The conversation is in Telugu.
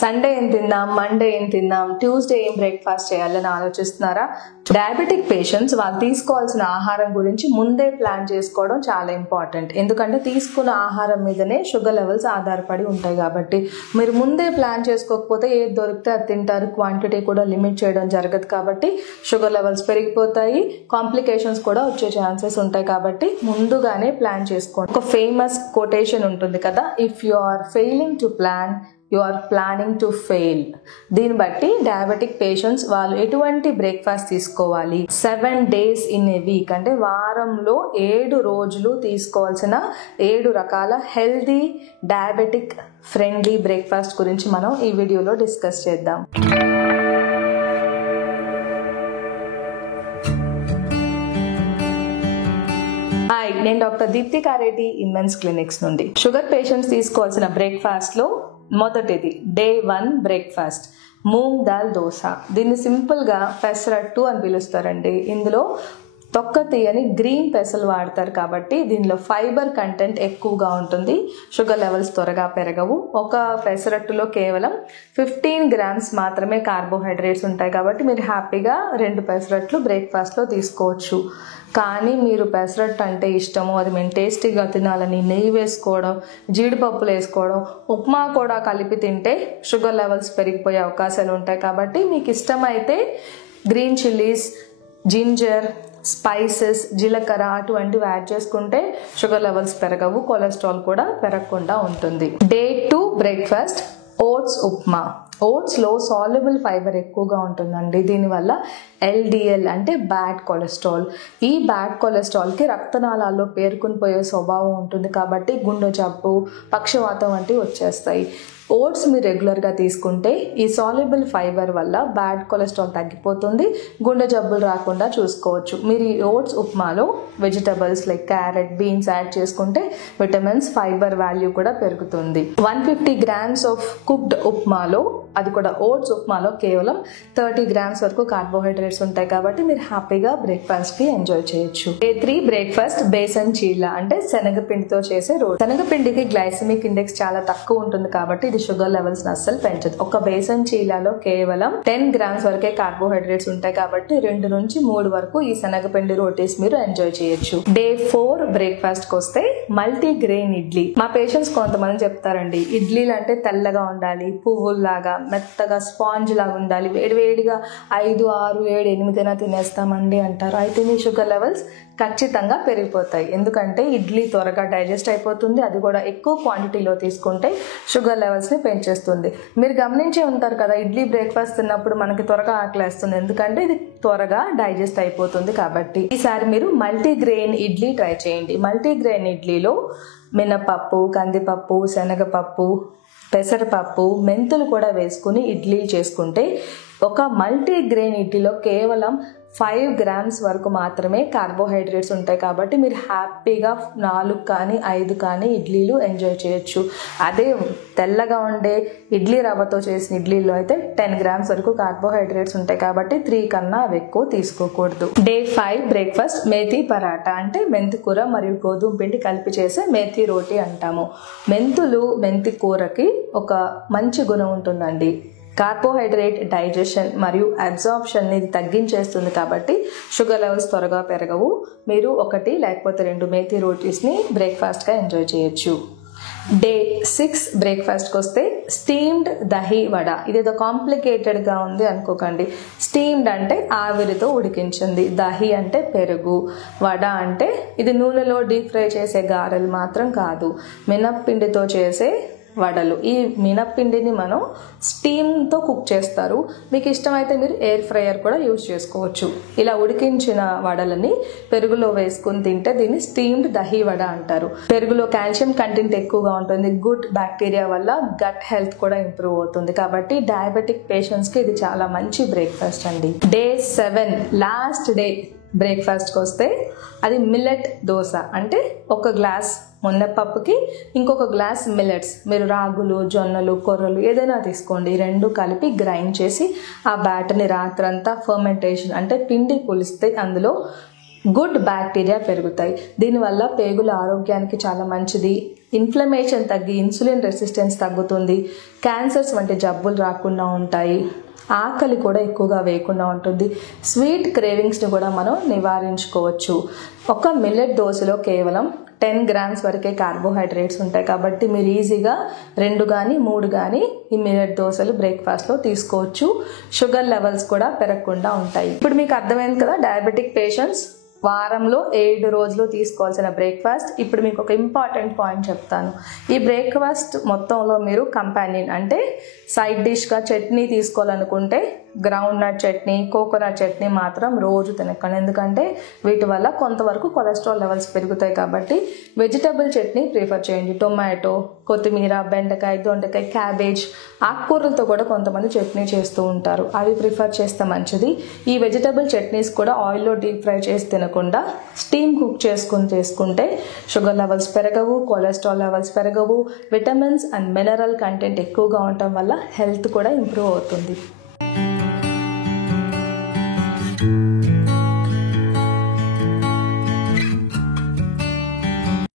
సండే ఏం తిందాం, మండే ఏం తిందాం, ట్యూస్డే ఏం బ్రేక్ఫాస్ట్ చేయాలని ఆలోచిస్తున్నారా? డయాబెటిక్ పేషెంట్స్ వాళ్ళు తీసుకోవాల్సిన ఆహారం గురించి ముందే ప్లాన్ చేసుకోవడం చాలా ఇంపార్టెంట్. ఎందుకంటే తీసుకున్న ఆహారం మీదనే షుగర్ లెవెల్స్ ఆధారపడి ఉంటాయి కాబట్టి మీరు ముందే ప్లాన్ చేసుకోకపోతే ఏది దొరికితే అది తింటారు. క్వాంటిటీ కూడా లిమిట్ చేయడం జరగదు కాబట్టి షుగర్ లెవెల్స్ పెరిగిపోతాయి, కాంప్లికేషన్స్ కూడా వచ్చే ఛాన్సెస్ ఉంటాయి. కాబట్టి ముందుగానే ప్లాన్ చేసుకోండి. ఒక ఫేమస్ కొటేషన్ ఉంటుంది కదా, if you are failing to plan you are planning to fail. దీన్ని బట్టి డయాబెటిక్ పేషెంట్స్ వాళ్ళు ఎటువంటి బ్రేక్ఫాస్ట్ తీసుకోవాలి, 7 days ఇన్ ఏ వీక్ అంటే వారంలో 7 రోజులు తీసుకోవాల్సిన 7 రకాల హెల్దీ డయాబెటిక్ ఫ్రెండ్లీ బ్రేక్ఫాస్ట్ గురించి మనం ఈ వీడియోలో డిస్కస్ చేద్దాం. హాయ్, నేను డాక్టర్ దీప్తి కారేటి ఇన్మెన్స్ క్లినిక్స్ నుండి. షుగర్ పేషెంట్స్ తీసుకోవాల్సిన బ్రేక్ఫాస్ట్ లో మొదటిది డే 1 బ్రేక్ఫాస్ట్ మూంగ్ దాల్ దోశ. దీన్ని సింపుల్ గా పెసరట్టు అని పిలుస్తారండి. ఇందులో తొక్క తీయని గ్రీన్ పెసలు వాడతారు కాబట్టి దీనిలో ఫైబర్ కంటెంట్ ఎక్కువగా ఉంటుంది, షుగర్ లెవెల్స్ త్వరగా పెరగవు. ఒక పెసరట్టులో కేవలం 15 grams మాత్రమే కార్బోహైడ్రేట్స్ ఉంటాయి కాబట్టి మీరు హ్యాపీగా 2 పెసరట్లు బ్రేక్ఫాస్ట్లో తీసుకోవచ్చు. కానీ మీరు పెసరట్టు అంటే ఇష్టము, అది మేము టేస్టీగా తినాలని నెయ్యి వేసుకోవడం, జీడిపప్పులు వేసుకోవడం, ఉప్మా కూడా కలిపి తింటే షుగర్ లెవెల్స్ పెరిగిపోయే అవకాశాలు ఉంటాయి. కాబట్టి మీకు ఇష్టమైతే గ్రీన్ చిల్లీస్, జింజర్, స్పైసెస్, జీలకర్ర అటువంటివి యాడ్ చేసుకుంటే షుగర్ లెవెల్స్ పెరగవు, కొలెస్ట్రాల్ కూడా పెరగకుండా ఉంటుంది. Day 2 breakfast oats upma. ఓట్స్లో సాల్యుబుల్ ఫైబర్ ఎక్కువగా ఉంటుందండి. దీనివల్ల LDL అంటే బ్యాడ్ కొలెస్ట్రాల్. ఈ బ్యాడ్ కొలెస్ట్రాల్కి రక్తనాళాల్లో పేరుకుని పోయే స్వభావం ఉంటుంది కాబట్టి గుండె జబ్బు, పక్షవాతం వంటివి వచ్చేస్తాయి. ఓట్స్ మీరు రెగ్యులర్గా తీసుకుంటే ఈ సాల్యుబుల్ ఫైబర్ వల్ల బ్యాడ్ కొలెస్ట్రాల్ తగ్గిపోతుంది, గుండె జబ్బులు రాకుండా చూసుకోవచ్చు. మీరు ఈ ఓట్స్ ఉప్మాలో vegetables like carrot, beans add చేసుకుంటే విటమిన్స్, ఫైబర్ వాల్యూ కూడా పెరుగుతుంది. 150 grams ఆఫ్ కుక్డ్ ఉప్మాలో, అది కూడా ఓట్స్ ఉప్మాలో కేవలం 30 grams వరకు కార్బోహైడ్రేట్స్ ఉంటాయి కాబట్టి మీరు హ్యాపీగా బ్రేక్ఫాస్ట్కి ఎంజాయ్ చేయొచ్చు. డే 3 బ్రేక్ఫాస్ట్ బేసన్ చీలా అంటే శనగపిండితో చేసే రోటీ. శనగపిండికి గ్లైసెమిక్ ఇండెక్స్ చాలా తక్కువ ఉంటుంది కాబట్టి ఇది షుగర్ లెవెల్స్ అస్సలు పెంచదు. ఒక బేసన్ చీలాలో కేవలం 10 grams వరకే కార్బోహైడ్రేట్స్ ఉంటాయి కాబట్టి 2 నుంచి 3 వరకు ఈ శనగపిండి రోటీస్ మీరు ఎంజాయ్ చేయొచ్చు. డే 4 బ్రేక్ఫాస్ట్ కి వస్తే మల్టీ గ్రెయిన్ ఇడ్లీ. మా పేషెంట్స్ కొంతమంది చెప్తారండి, ఇడ్లీలు అంటే తెల్లగా ఉండాలి, పువ్వుల్లాగా మెత్తగా స్పాంజ్ లాగా ఉండాలి, వేడివేడిగా 5, 6, 7, 8 తినేస్తామండి అంటారు. అయితే మీ షుగర్ లెవెల్స్ ఖచ్చితంగా పెరిగిపోతాయి. ఎందుకంటే ఇడ్లీ త్వరగా డైజెస్ట్ అయిపోతుంది, అది కూడా ఎక్కువ క్వాంటిటీలో తీసుకుంటే షుగర్ లెవెల్స్ ని పెంచేస్తుంది. మీరు గమనించే ఉంటారు కదా, ఇడ్లీ బ్రేక్ఫాస్ట్ తిన్నప్పుడు మనకి త్వరగా ఆకలేస్తుంది, ఎందుకంటే ఇది త్వరగా డైజెస్ట్ అయిపోతుంది కాబట్టి. ఈసారి మీరు మల్టీ గ్రెయిన్ ఇడ్లీ ట్రై చేయండి. మల్టీ గ్రెయిన్ ఇడ్లీలో మినపప్పు, కందిపప్పు, శనగపప్పు, పెసరపప్పు, మెంతులు కూడా వేసుకుని ఇడ్లీలు చేసుకుంటే ఒక మల్టీ గ్రెయిన్ ఇడ్లీలో కేవలం 5 grams వరకు మాత్రమే కార్బోహైడ్రేట్స్ ఉంటాయి కాబట్టి మీరు హ్యాపీగా 4 కానీ 5 కానీ ఇడ్లీలు ఎంజాయ్ చేయొచ్చు. అదే తెల్లగా ఉండే ఇడ్లీ రవ్వతో చేసిన ఇడ్లీలో అయితే 10 grams వరకు కార్బోహైడ్రేట్స్ ఉంటాయి కాబట్టి 3 కన్నా అవి ఎక్కువ తీసుకోకూడదు. డే 5 బ్రేక్ఫాస్ట్ మేథీ పరాటా అంటే మెంతి కూర మరియు గోధుమ పిండి కలిపి చేసే మేథీ రోటీ అంటాము. మెంతి కూరకి ఒక మంచి గుణం ఉంటుందండి, కార్బోహైడ్రేట్ డైజెషన్ మరియు అబ్జార్ప్షన్ ఇది తగ్గించేస్తుంది కాబట్టి షుగర్ లెవెల్స్ త్వరగా పెరగవు. మీరు 1 లేకపోతే 2 మేథీ రోటీస్ని బ్రేక్ఫాస్ట్గా ఎంజాయ్ చేయొచ్చు. డే 6 బ్రేక్ఫాస్ట్కి వస్తే స్టీమ్డ్ దహీ వడ. ఇదేదో కాంప్లికేటెడ్గా ఉంది అనుకోకండి. స్టీమ్డ్ అంటే ఆవిరితో ఉడికించింది, దహీ అంటే పెరుగు, వడ అంటే ఇది నూనెలో డీప్ ఫ్రై చేసే గారెలు మాత్రం కాదు, మినప్పిండితో చేసే వడలు. ఈ మినప్పిండిని మనం స్టీమ్తో కుక్ చేస్తారు. మీకు ఇష్టమైతే మీరు ఎయిర్ ఫ్రైయర్ కూడా యూజ్ చేసుకోవచ్చు. ఇలా ఉడికించిన వడలని పెరుగులో వేసుకుని తింటే దీన్ని స్టీమ్డ్ దహీ వడ అంటారు. పెరుగులో కాల్షియం కంటెంట్ ఎక్కువగా ఉంటుంది, గుడ్ బ్యాక్టీరియా వల్ల గట్ హెల్త్ కూడా ఇంప్రూవ్ అవుతుంది కాబట్టి డయాబెటిక్ పేషెంట్స్కి ఇది చాలా మంచి బ్రేక్ఫాస్ట్ అండి. డే 7 లాస్ట్ డే బ్రేక్ఫాస్ట్కి వస్తే అది మిల్లెట్ దోశ. అంటే 1 గ్లాస్ మున్నపప్పుకి ఇంకొక గ్లాస్ మిల్లెట్స్, మీరు రాగులు, జొన్నలు, కొర్రలు ఏదైనా తీసుకోండి, 2 కలిపి గ్రైండ్ చేసి ఆ బ్యాటర్ని రాత్రంతా ఫర్మెంటేషన్ అంటే పిండి పులిస్తే అందులో గుడ్ బ్యాక్టీరియా పెరుగుతాయి. దీనివల్ల పేగుల ఆరోగ్యానికి చాలా మంచిది, ఇన్ఫ్లమేషన్ తగ్గి ఇన్సులిన్ రెసిస్టెన్స్ తగ్గుతుంది, క్యాన్సర్స్ వంటి జబ్బులు రాకుండా ఉంటాయి, ఆకలి కూడా ఎక్కువగా వేయకుండా ఉంటుంది, స్వీట్ క్రేవింగ్స్ని కూడా మనం నివారించుకోవచ్చు. ఒక మిల్లెట్ దోశలో కేవలం 10 grams వరకే కార్బోహైడ్రేట్స్ ఉంటాయి కాబట్టి మీరు ఈజీగా 2 కానీ 3 కానీ ఈ మిల్లెట్ దోశలు బ్రేక్ఫాస్ట్లో తీసుకోవచ్చు. షుగర్ లెవెల్స్ కూడా పెరగకుండా ఉంటాయి. ఇప్పుడు మీకు అర్థమైంది కదా డయాబెటిక్ పేషెంట్స్ వారంలో 7 రోజులు తీసుకోవాల్సిన బ్రేక్ఫాస్ట్. ఇప్పుడు మీకు ఒక ఇంపార్టెంట్ పాయింట్ చెప్తాను. ఈ బ్రేక్ఫాస్ట్ మొత్తంలో మీరు కంపానియన్ అంటే సైడ్ డిష్గా చట్నీ తీసుకోవాలనుకుంటే groundnut chutney, coconut chutney మాత్రం రోజు తినకండి. ఎందుకంటే వీటి వల్ల కొంతవరకు కొలెస్ట్రాల్ లెవెల్స్ పెరుగుతాయి కాబట్టి వెజిటబుల్ చట్నీ ప్రిఫర్ చేయండి. టొమాటో, కొత్తిమీర, బెండకాయ, దొండకాయ, క్యాబేజ్, ఆకుకూరలతో కూడా కొంతమంది చట్నీ చేస్తూ ఉంటారు. అవి ప్రిఫర్ చేస్తే మంచిది. ఈ వెజిటబుల్ చట్నీస్ కూడా ఆయిల్లో డీప్ ఫ్రై చేసి తినకుండా స్టీమ్ కుక్ చేసుకుని చేసుకుంటే షుగర్ లెవెల్స్ పెరగవు, కొలెస్ట్రాల్ లెవెల్స్ పెరగవు, విటమిన్స్ అండ్ మినరల్ కంటెంట్ ఎక్కువగా ఉండటం వల్ల హెల్త్ కూడా ఇంప్రూవ్ అవుతుంది.